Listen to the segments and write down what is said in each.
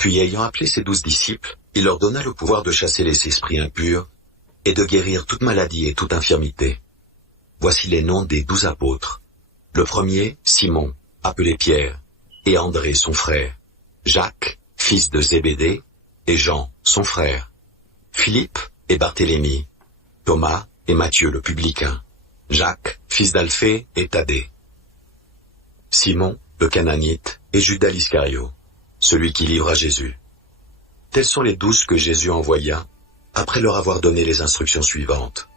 Puis ayant appelé ses 12 disciples, il leur donna le pouvoir de chasser les esprits impurs, et de guérir toute maladie et toute infirmité. Voici les noms des 12 apôtres. Le premier, Simon, appelé Pierre, et André son frère, Jacques, fils de Zébédée, et Jean, son frère, Philippe et Barthélemy, Thomas et Matthieu le publicain, Jacques, fils d'Alphée et Thaddée, Simon, le Cananite, et Judas l'Iscario, celui qui livra Jésus. Tels sont les 12 que Jésus envoya, après leur avoir donné les instructions suivantes.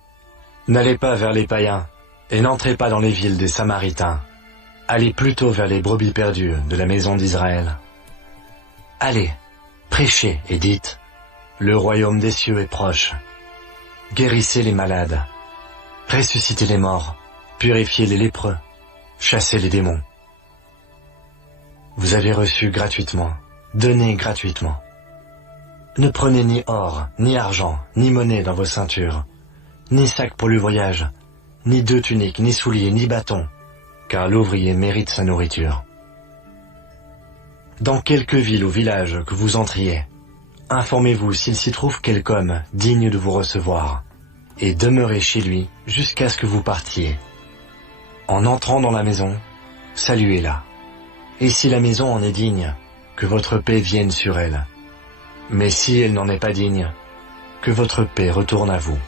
N'allez pas vers les païens, et n'entrez pas dans les villes des Samaritains. Allez plutôt vers les brebis perdues de la maison d'Israël. Allez, prêchez et dites, le royaume des cieux est proche. Guérissez les malades, ressuscitez les morts, purifiez les lépreux, chassez les démons. Vous avez reçu gratuitement, donnez gratuitement. Ne prenez ni or, ni argent, ni monnaie dans vos ceintures, ni sac pour le voyage, ni 2 tuniques, ni souliers, ni bâtons, car l'ouvrier mérite sa nourriture. Dans quelque ville ou village que vous entriez, informez-vous s'il s'y trouve quelque homme digne de vous recevoir, et demeurez chez lui jusqu'à ce que vous partiez. En entrant dans la maison, saluez-la. Et si la maison en est digne, que votre paix vienne sur elle. Mais si elle n'en est pas digne, que votre paix retourne à vous.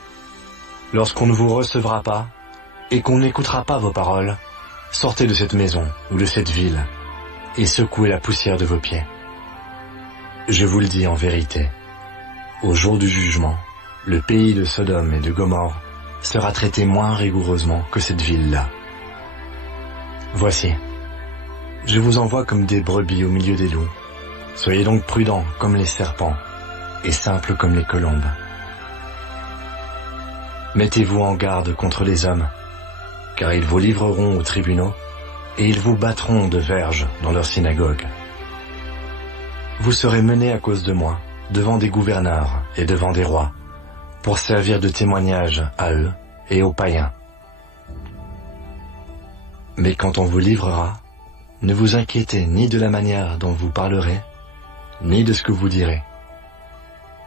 Lorsqu'on ne vous recevra pas, et qu'on n'écoutera pas vos paroles, sortez de cette maison ou de cette ville, et secouez la poussière de vos pieds. Je vous le dis en vérité, au jour du jugement, le pays de Sodome et de Gomorrhe sera traité moins rigoureusement que cette ville-là. Voici, je vous envoie comme des brebis au milieu des loups. Soyez donc prudents comme les serpents et simples comme les colombes. Mettez-vous en garde contre les hommes, car ils vous livreront aux tribunaux et ils vous battront de verges dans leurs synagogues. Vous serez menés à cause de moi devant des gouverneurs et devant des rois, pour servir de témoignage à eux et aux païens. Mais quand on vous livrera, ne vous inquiétez ni de la manière dont vous parlerez, ni de ce que vous direz.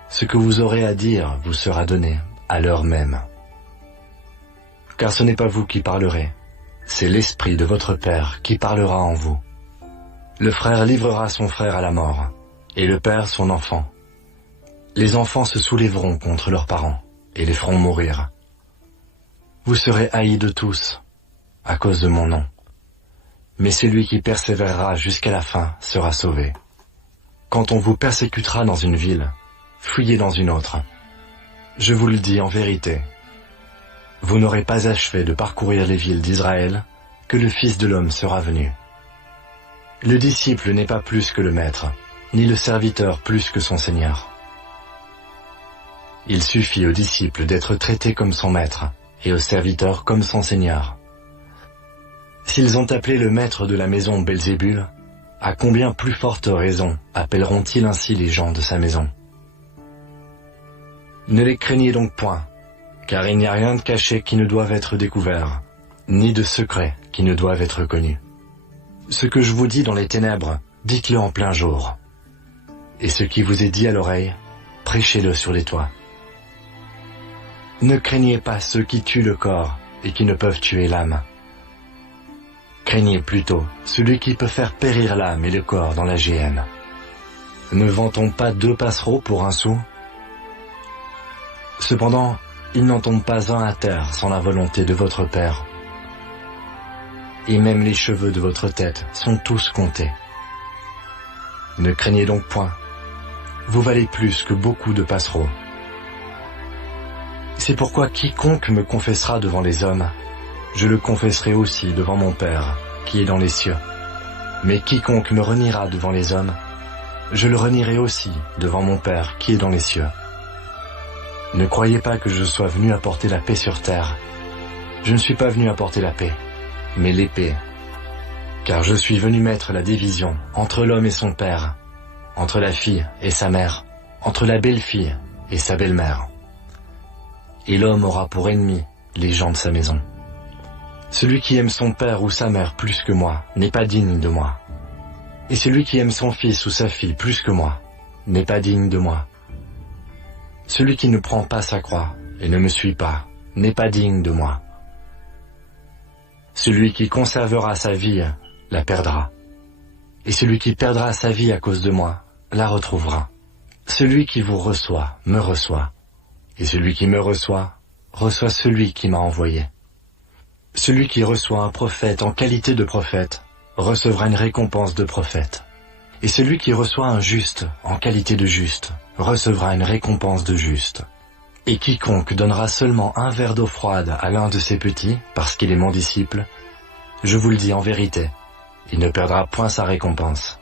Ce que vous aurez à dire vous sera donné à l'heure même. Car ce n'est pas vous qui parlerez, c'est l'Esprit de votre Père qui parlera en vous. Le frère livrera son frère à la mort, et le père son enfant. Les enfants se soulèveront contre leurs parents, et les feront mourir. Vous serez haïs de tous, à cause de mon nom. Mais celui qui persévérera jusqu'à la fin sera sauvé. Quand on vous persécutera dans une ville, fuyez dans une autre. Je vous le dis en vérité, vous n'aurez pas achevé de parcourir les villes d'Israël que le Fils de l'homme sera venu. Le disciple n'est pas plus que le maître, ni le serviteur plus que son Seigneur. Il suffit au disciple d'être traité comme son maître, et au serviteur comme son Seigneur. S'ils ont appelé le maître de la maison Belzébul, à combien plus forte raison appelleront-ils ainsi les gens de sa maison? Ne les craignez donc point, car il n'y a rien de caché qui ne doive être découvert, ni de secret qui ne doive être connu. Ce que je vous dis dans les ténèbres, dites-le en plein jour. Et ce qui vous est dit à l'oreille, prêchez-le sur les toits. Ne craignez pas ceux qui tuent le corps et qui ne peuvent tuer l'âme. Craignez plutôt celui qui peut faire périr l'âme et le corps dans la géhenne. Ne vend-on pas 2 passereaux pour 1 sou? Cependant, il n'en tombe pas un à terre sans la volonté de votre Père. Et même les cheveux de votre tête sont tous comptés. Ne craignez donc point. Vous valez plus que beaucoup de passereaux. C'est pourquoi quiconque me confessera devant les hommes, je le confesserai aussi devant mon Père, qui est dans les cieux. Mais quiconque me reniera devant les hommes, je le renierai aussi devant mon Père, qui est dans les cieux. Ne croyez pas que je sois venu apporter la paix sur terre. Je ne suis pas venu apporter la paix, mais l'épée. Car je suis venu mettre la division entre l'homme et son père, entre la fille et sa mère, entre la belle-fille et sa belle-mère. Et l'homme aura pour ennemi les gens de sa maison. Celui qui aime son père ou sa mère plus que moi n'est pas digne de moi. Et celui qui aime son fils ou sa fille plus que moi n'est pas digne de moi. Celui qui ne prend pas sa croix et ne me suit pas n'est pas digne de moi. Celui qui conservera sa vie la perdra, et celui qui perdra sa vie à cause de moi la retrouvera. Celui qui vous reçoit me reçoit, et celui qui me reçoit reçoit celui qui m'a envoyé. Celui qui reçoit un prophète en qualité de prophète recevra une récompense de prophète, et celui qui reçoit un juste en qualité de juste recevra une récompense de juste. Et quiconque donnera seulement un verre d'eau froide à l'un de ses petits, parce qu'il est mon disciple, je vous le dis en vérité, il ne perdra point sa récompense.